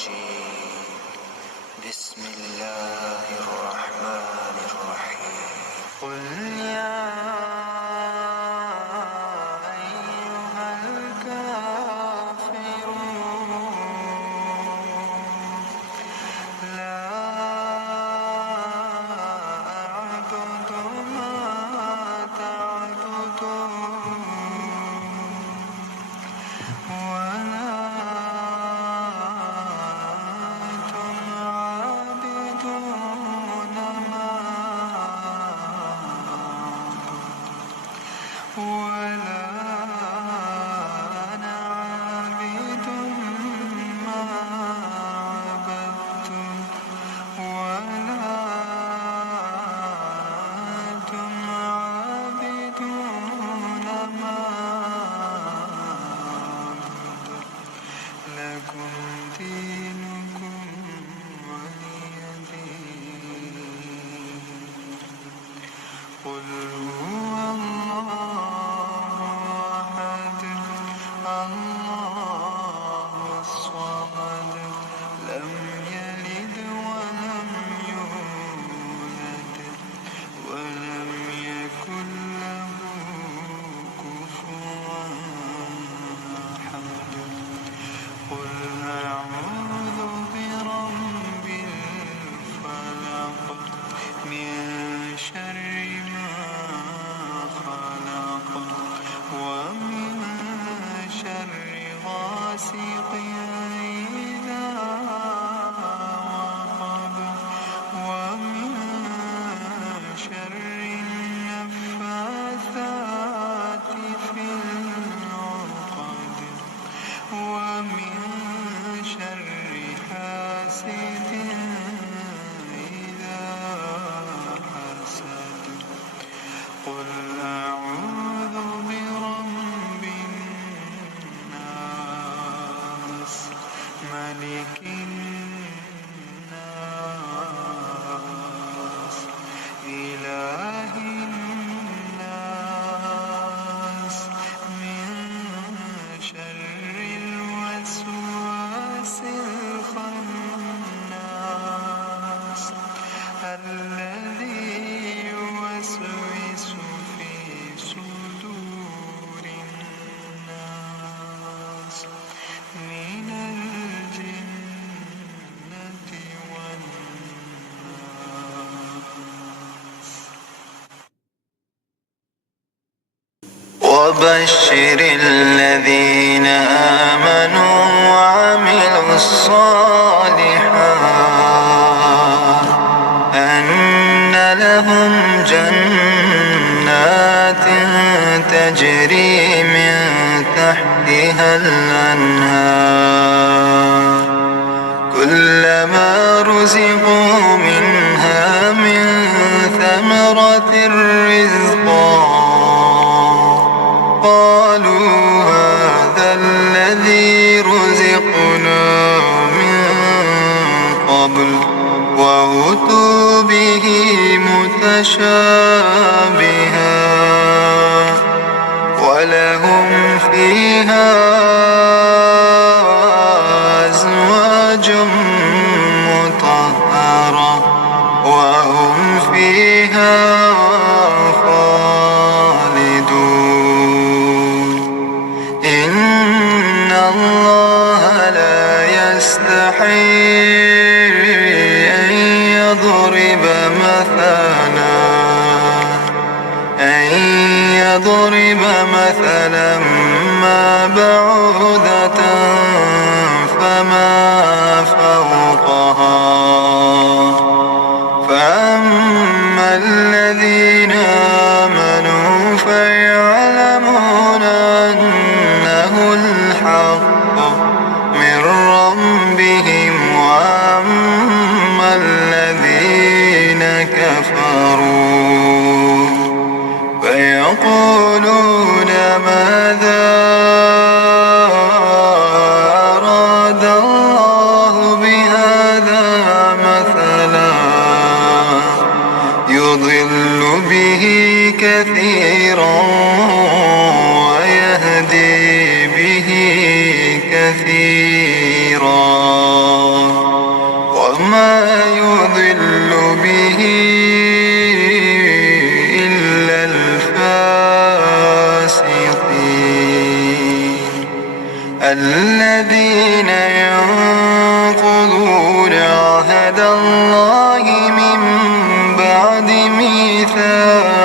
الرجيم. بسم الله الرحمن الرحيم. قل يا أيها الكافرون لا أعبد ما تعبدون ولا أنتم عابدون ما أعبد ولا أنا عابد ما عبدتم ولا أنتم عابدون ما أعبد لكم دينكم ولي دين. قل هو الله أحد الله الصمد لم يلد ولم يولد ولم يكن له كفوا أحد. قل أعوذ برب الفلق من شر ما خلق ومن شر غاسق إذا وقب ومن شر النفاثات في العقد ومن شر حاسد إذا حسد. قل أعوذ برب الناس ملك الناس إله الناس من شر الوسواس الخناس الذي يوسوس في صدور الناس من الجنة والناس. وبشر الذين آمنوا وعملوا الصالحات أن لهم جنات تجري من تحتها الأنهار كلما رزقوا منها من ثمرة رزقا قالوا هذا الذي رزقنا من قبل وأتوا به متشابها ولهم فيها أزواج مطهرة وهم فيها خالدون. إن الله لا يستحي أن يضرب مثلا ما بعوضة فما فوقها فأما الذين آمنوا فيعلمون أنه الحق من ربهم وأما الذين كفروا فيقولون ماذا كثيرا وما يضل به إلا الفاسقين الذين ينقضون عهد الله من بعد ميثاقه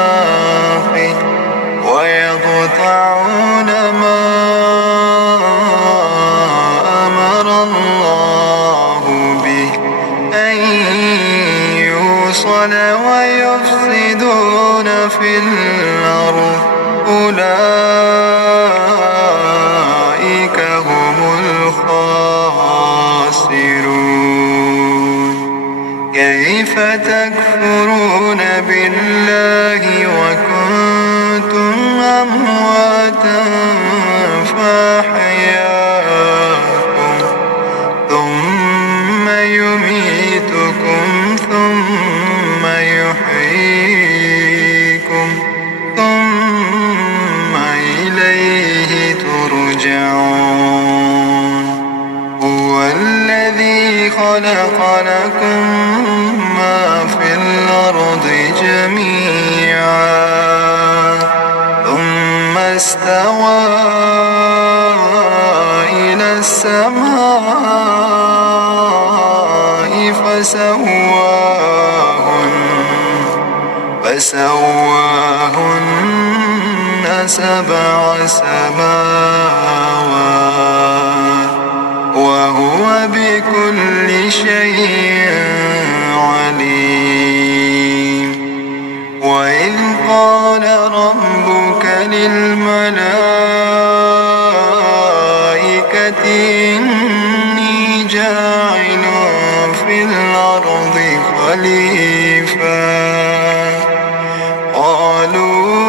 ويقطعون ما أمر الله به أن يوصل ويفسدون في الأرض أولئك هم الخاسرون كيف تكفرون بالله وكنتم أمواتا فأحياكم ثم يميتكم ثم يحييكم ثم إليه ترجعون هو الذي خلق لكم ما في الأرض جميعا ثم استوى إلى السماء فسواهن سبع سماوات وهو بكل شيء عليم وإذ قال ربك للملائكة إني جاعل في الأرض خليفة قالوا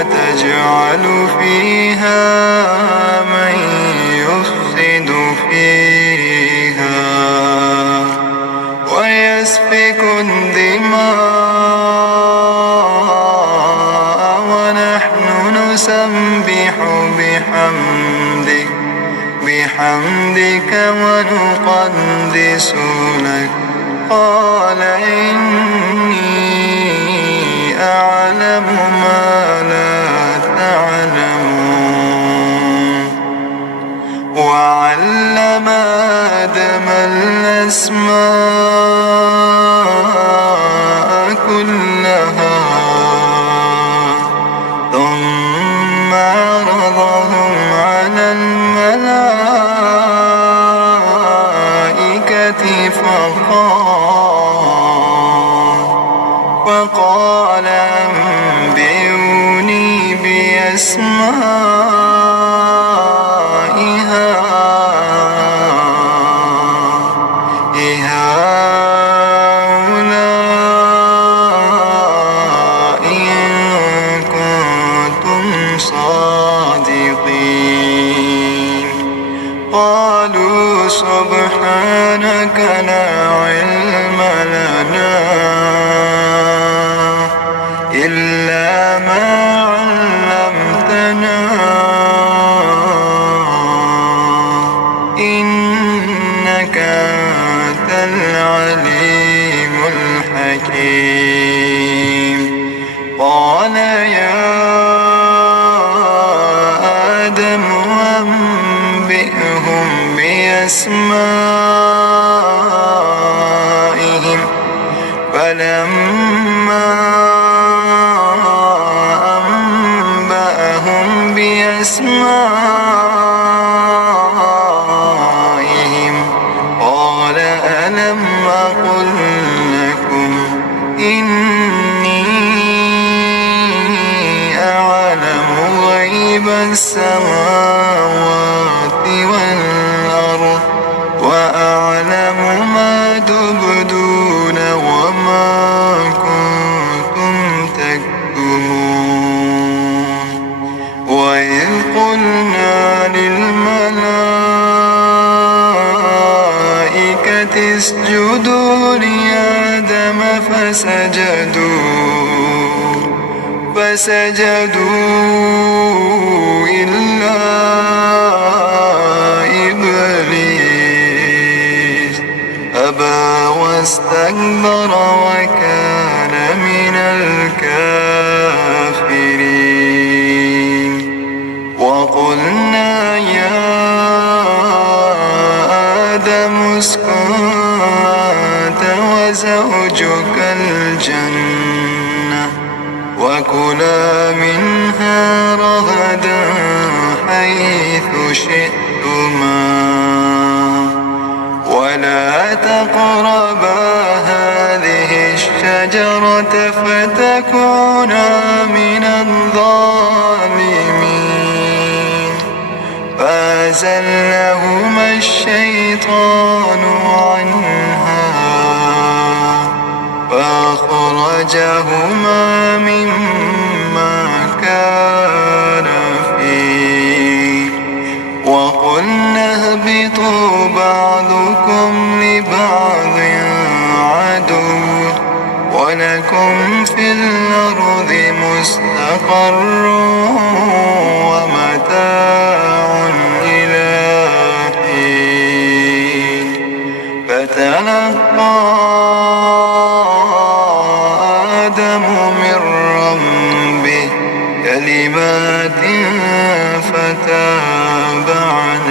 أتجعل فيها من يفسد فيها ويسفك الدماء ونحن نسبح بحمدك ونقدس لك قال إني أعلم ما لا تعلمون وعلم آدم الأسماء كلها ثم عرضهم على الملائكة فقال أنبئوني بأسماء هؤلاء إن كنتم صادقين قالوا سبحانك لا علم لنا إلا ما علمتنا إنك أنت العليم الحكيم قال يا آدم أنبئهم بأسمائهم فلما أنبأهم بأسمائهم قال ألم أقل لكم إني أعلم غيب السماوات والأرض وأعلم ما تبدون وما كنتم تكتمون وإذ قلنا للملائكة اسجدوا لآدم فسجدوا إلا إبليس أبى واستكبر وكان من الكافرين. وقلنا يا آدم اسكن أنت وزوجك الجنة وكلا منها رغدا حيث شئتما ولا تقربا هذه الشجرة فتكونا من الظالمين. فأزلهما الشيطان عنها فأخرجهما مما كان فيه وقلنا اهبطوا بعضكم لبعض عدو ولكم في الأرض مستقر ومتاع إلى حين. فتلقى آدم من ربه كلمات فتاب عليه